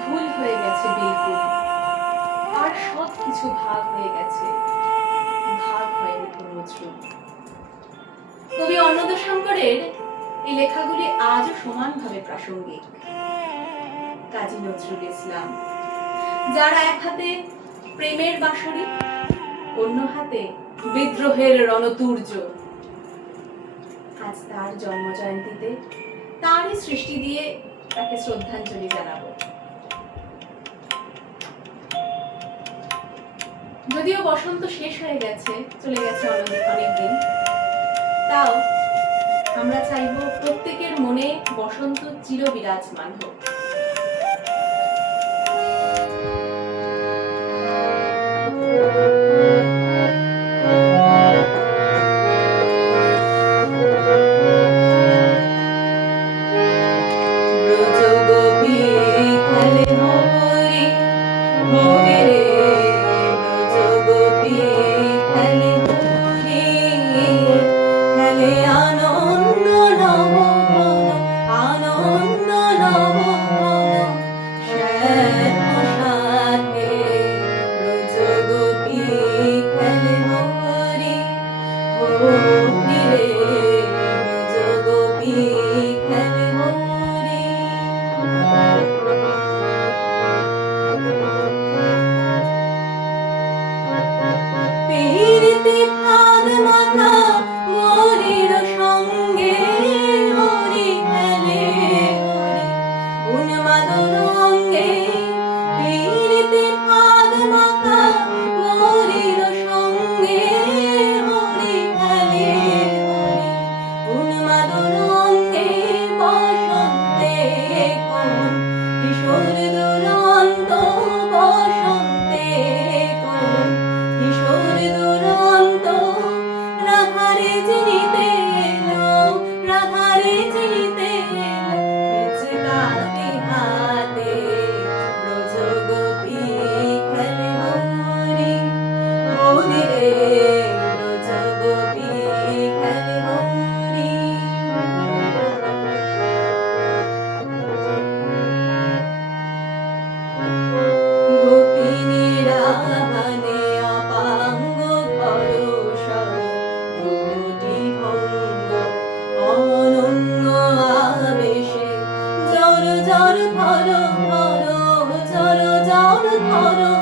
ভুল হয়ে গেছে বিলকুল, আর সব কিছু ভাগ হয়ে গেছে, ভাগ হয়নি কোন নজরুল। কবি অন্নদাশঙ্করের এই লেখাগুলি আজও সমানভাবে প্রাসঙ্গিক। কাজী নজরুল ইসলাম, যারা এক হাতে প্রেমের বাঁশরি, অন্য হাতে বিদ্রোহের রণতুর্য, আজ তার জন্ম জয়ন্তীতে তারই সৃষ্টি দিয়ে তাকে শ্রদ্ধাঞ্জলি জানাবো। যদিও বসন্ত শেষ হয়ে গেছে, চলে গেছে অনেক দিন, তাও আমরা চাইব প্রত্যেকের মনে বসন্ত চির বিরাজমান হোক। ধরো